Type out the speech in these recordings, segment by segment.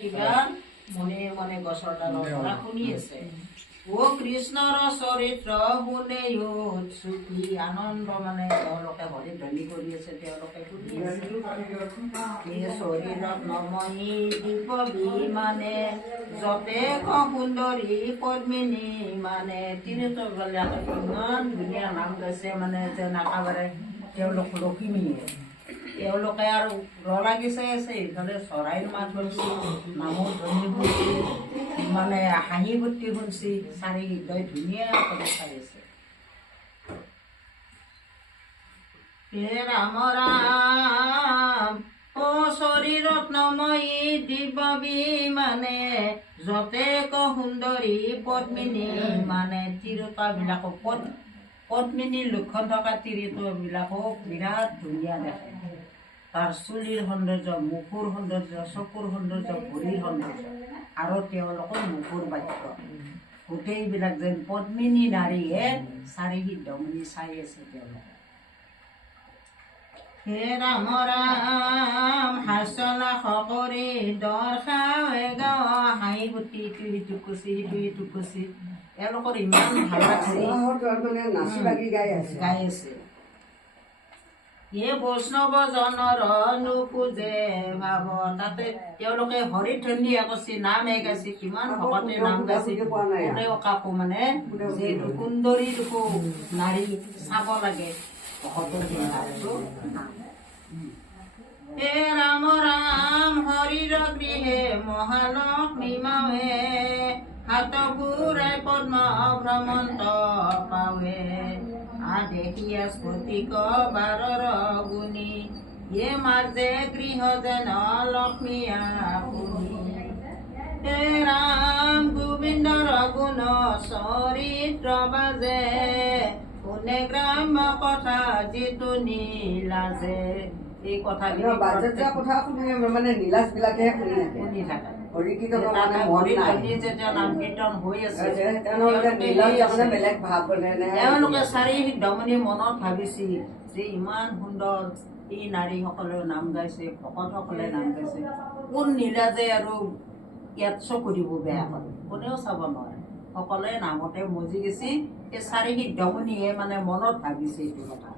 কিমান মনে মনে গছৰ ডালৰ পৰা শুনি আছে। ও কৃষ্ণৰ চৰিত্ৰ শুনেও চুকি আনন্দ মানে তেওঁলোকে হৰি ধ্বনি কৰি আছে, তেওঁলোকে শুনি আছে। এই শৰীৰত নময়ী দীপবী মানে যতে সুন্দৰী পদ্মিনী মানে তিৰোতাবিলাকে ইমান ধুনীয়া নাম গাইছে মানে যেন একেবাৰে তেওঁলোক লখিমীয়ে। তেওঁলোকে আৰু লাগিছে আছে ইফালে চৰাইৰ মাত শুনছি, নামৰ ধ্বনি শুনছি, মানে হাঁহি ফূৰ্তি শুনছি, চাৰি হৃদয় ধুনীয়া কৰি চাই আছে। হে ৰাম ৰাম ও শৰীৰত নময়ী দিব্যবী মানে যতে সুন্দৰী পদ্মিনী মানে তিৰোতাবিলাকক পদ্মিনীৰ লক্ষণ থকা তিৰোতাবিলাকক বিৰাট ধুনীয়া দেখে। তাৰ চুলিৰ সৌন্দৰ্য, মুখৰ সৌন্দৰ্য, চকুৰ সৌন্দৰ্য, ভৰিৰ সৌন্দৰ্য আৰু তেওঁলোকৰ মুখৰ বাক্য গোটেইবিলাক যেন পদ্মিনী নাৰীয়ে চাৰি সিদ্ধমণি চাই আছে তেওঁলোকে। হে ৰাম ৰাম হাস্যলাস কৰি দৰ্শাৱে গাঁও হাঁহি ফূৰ্তি ইটো সিটো কুচি সিটো সিটো কুচি তেওঁলোকৰ ইমান ভাল লাগছে, গাই আছে। এই বৈষ্ণৱ জনৰ নোপোজে ভাৱ তাতে তেওঁলোকে হৰি ধ্বনিয়ে কৈছে, নামে গাইছে, কিমান ভকতে নাম গাইছে, কোনেও কাকো মানে যিহেতু সুন্দৰী দুখো নাৰী চাব লাগে ভকতৰ চিন্তাটো। হে ৰাম ৰাম হৰিৰ গৃহে মহালক্ষ্মী মাৱে হাত ঘূৰাই পদ্ম ভ্ৰমন্ত পাৱে আদেশিয়া স্ফটিক বাৰৰ গুণী এ মাজে গৃহ যেন লক্ষ্মী আপুনি। হে ৰাম গোবিন্দৰ গুণ চৰিত্ৰ বাজে কোনে গ্ৰাম্য কথা যিটো নীলাজে। এই কথা মানে নীলাজ বিলাকে শুনি থাকে। তেওঁলোকে চাৰি সিদ্ধমণি মনত ভাবিছিল যে ইমান সুন্দৰ এই নাৰীসকলেও নাম গাইছে, ভকতসকলে নাম গাইছে, কোন নীলাজে আৰু ইয়াত চকু দিব বেয়া কৰে, কোনেও চাব নোৱাৰে, সকলোৱে নামতে মজি গেছি। এই চাৰি সিদ্ধমণিয়ে মানে মনত ভাবিছে এইটো কথা।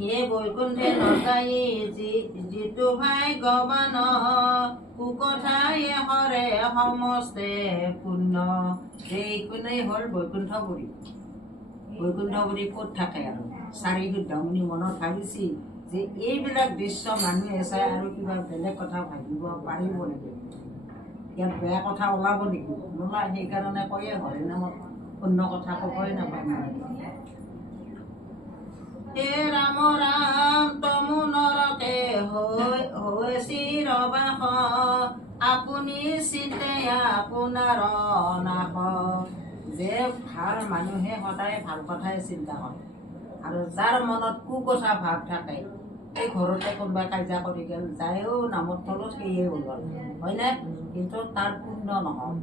হে বৈকুণ্ঠে নযায় যিটো ভাগ্যৱান কুকথাই হৰে সমস্তে পুণ্য। এইখনেই হ'ল বৈকুণ্ঠপুৰী। বৈকুণ্ঠপুৰী ক'ত থাকে আৰু চাৰি সিদ্ধমণি মনত ভাবিছি যে এইবিলাক দৃশ্য মানুহে চাই আৰু কিবা বেলেগ কথা ভাবিব পাৰিব নেকি, ইয়াত বেয়া কথা ওলাব নেকি, নোলায়। সেইকাৰণে কয়ে হৰি নামত অন্য কথা ক'বই নাপায়। হে ৰাম ৰাম তমু নৰকে হৈ চিৰবাস আপুনি চিন্তে আপোনাৰ নাশ। যে ভাল মানুহে সদায় ভাল কথাই চিন্তা কৰে আৰু যাৰ মনত কুকথা ভাৱ থাকে, এই ঘৰতে কোনোবা কাজিয়া কৰি গ'ল, যায়ও নামত তলত সেয়ে ওলাল, হয়নে? কিন্তু তাৰ পুণ্য নহয়।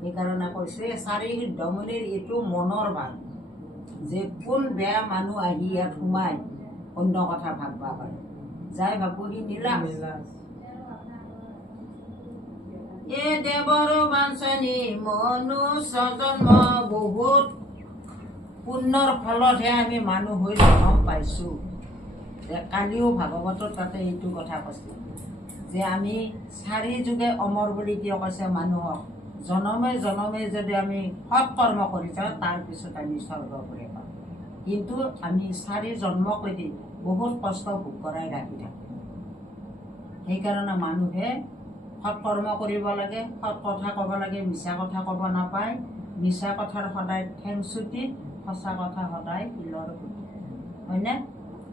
সেইকাৰণে কৈছে চাৰি সিদ্ধমণিৰ এইটো মনৰ ভাৱ যে কোন বেয়া মানুহ আহি ইয়াত সোমাই অন্য কথা ভাবিব পাৰে, যাই ভাবো সি নীলাজ। এ দেৱৰ বাঞ্চনী মনুষ্য জন্ম বহুত পুণ্যৰ ফলতহে আমি মানুহ হৈ জন্ম পাইছোঁ। যে কালিও ভাগৱতত তাতে এইটো কথা কৈছে যে আমি চাৰি যুগে অমৰ বুলি কিয় কৈছে মানুহক, জনমে জনমে যদি আমি সৎ কৰ্ম কৰি যাওঁ তাৰপিছত আমি স্বৰ্গপুৰে পাম। কিন্তু আমি চাৰি জন্মক লৈকে বহুত কষ্ট ভোগ কৰাই ৰাখি থাকোঁ। সেইকাৰণে মানুহে সৎ কৰ্ম কৰিব লাগে, সৎ কথা ক'ব লাগে, মিছা কথা ক'ব নাপায়। মিছা কথাৰ সদায় ঠেং চুটি, সঁচা কথা সদায় শিলৰ গুটি, হয়নে?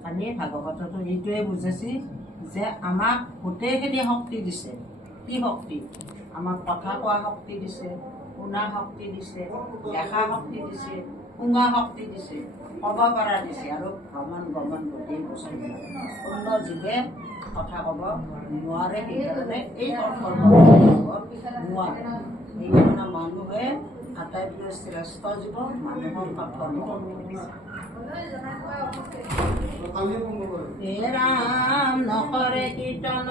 কালি ভাগৱততো এইটোৱে বুজাইছে যে আমাক গোটেইখিনি শক্তি দিছে। কি শক্তি? আমাক কথা কোৱা শক্তি দিছে, শুনা শক্তি দিছে, দেখা শক্তি দিছে, শুঙা শক্তি দিছে, ক'ব পৰা দিছে আৰু ভ্ৰমণ গমন গোটেই বস্তু। অন্য জীৱে কথা ক'ব নোৱাৰে, সেইকাৰণে এই কৰ্ম নোৱাৰে। সেইকাৰণে মানুহে আটাইতকৈ শ্ৰেষ্ঠ জীৱ মানুহৰ পাপন। হে ৰাম নকৰে কীৰ্তন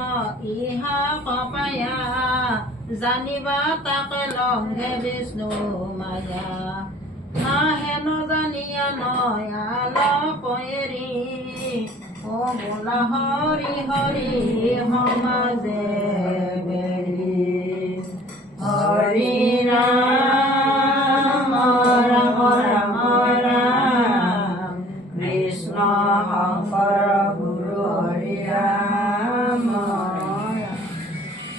ইহা কপায়া, জানিবা তাকে লংঘে বিষ্ণু মায়া। নাহেন জানিয়া নয়াল পয়েৰি, ও বোলা হৰি হৰি সমাজে